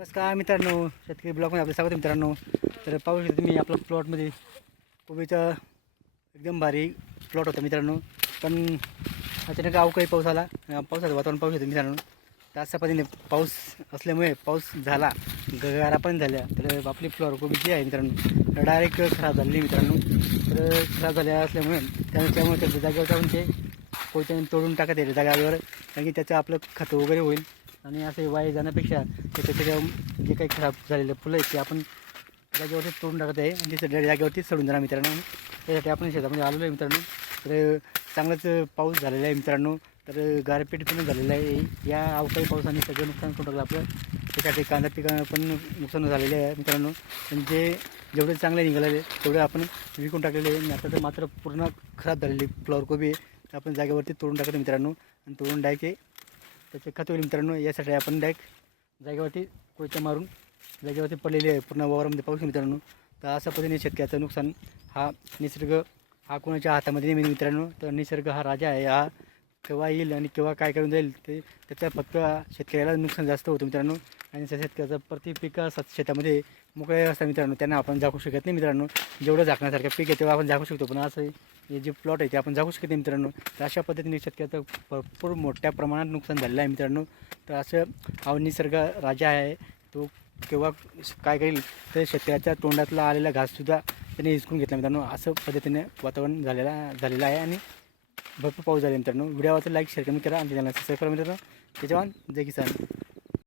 नमस्कार मित्रांनो, शेतकरी ब्लॉगमध्ये आपलं स्वागत आहे मित्रांनो. तर पाहू शकता तुम्ही आपल्या प्लॉटमध्ये कोबीचा एकदम भारी प्लॉट होता मित्रांनो. पण अचानक अवकाळी पाऊस आला. पावसाचं वातावरण पाहू शकतो मित्रांनो. तर अशा पद्धतीने पाऊस असल्यामुळे पाऊस झाला, गारा पण झाल्या, तर आपली फ्लॉवर कोबी जी आहे मित्रांनो डायरेक्ट खराब झालेली मित्रांनो. तर खराब झाल्या असल्यामुळे त्यामुळे त्या जागेवर जाऊन ते कोयत्याने तोडून टाकत येते जागेवर, कारण की त्याचं आपलं खत वगैरे होईल. आणि असे वाया जाण्यापेक्षा त्याच्या जे काही खराब झालेलं फुलं आहेत ते आपण जागेवरती तोडून टाकत आहे आणि ते जागेवरती सोडून जाणार मित्रांनो. त्यासाठी आपण शेतामध्ये आलेलो आहे मित्रांनो. तर चांगलाच पाऊस झालेला आहे मित्रांनो. तर गारपीट पण झालेलं आहे. या अवकाळी पावसाने सगळं नुकसान करून टाकलं आपलं. त्यासाठी कांदा पिकांना पण नुकसान झालेलं आहे मित्रांनो. म्हणजे जेवढे चांगले निघालेले तेवढे आपण विकून टाकलेले आहे. आता तर मात्र पूर्ण खराब झालेली फ्लॉवर कोबी आहे. आपण जागेवरती तोडून टाकतो मित्रांनो आणि तोडून डायरेक्ट त्याचे खत होईल मित्रांनो. यासाठी आपण डायरेक्ट जागेवरती कोयत्या मारून जागेवरती पडलेली आहे पूर्ण वावरामध्ये पाऊस मित्रांनो. तर अशा पद्धतीने शेतकऱ्याचं नुकसान हा निसर्ग हा कोणाच्या हातामध्ये नाही मित्रांनो. तर निसर्ग हा राजा आहे. हा केव्हा येईल आणि केव्हा काय करून जाईल ते त्याचा फक्त शेतकऱ्याला नुकसान जास्त होतं मित्रांनो. आणि त्या शेतकऱ्याचं प्रति पीक शेतामध्ये मोकळे असतात मित्रांनो. त्यांना आपण जागू शकत नाही मित्रांनो. जेवढं झाकण्यासारखं पीक आहे तेव्हा आपण जागू शकतो, पण असं हे जे प्लॉट आहे ते आपण जागू शकत नाही मित्रांनो. तर अशा पद्धतीने शेतकऱ्याचं भरपूर मोठ्या प्रमाणात नुकसान झालेलं आहे मित्रांनो. तर असं हा निसर्ग राजा आहे. तो केव्हा काय करेल तर शेतकऱ्याच्या तोंडातला आलेला घाससुद्धा त्याने हिसकून घेतला मित्रांनो. असं पद्धतीने वातावरण झालेलं आहे आणि भरपूर पाऊस झाला मित्रांनो. व्हिडिओ लाईक शेअर कमी करा आणि चॅनलला सबस्क्राईब करा मित्रांनो. त्याच्यावर जय किसान.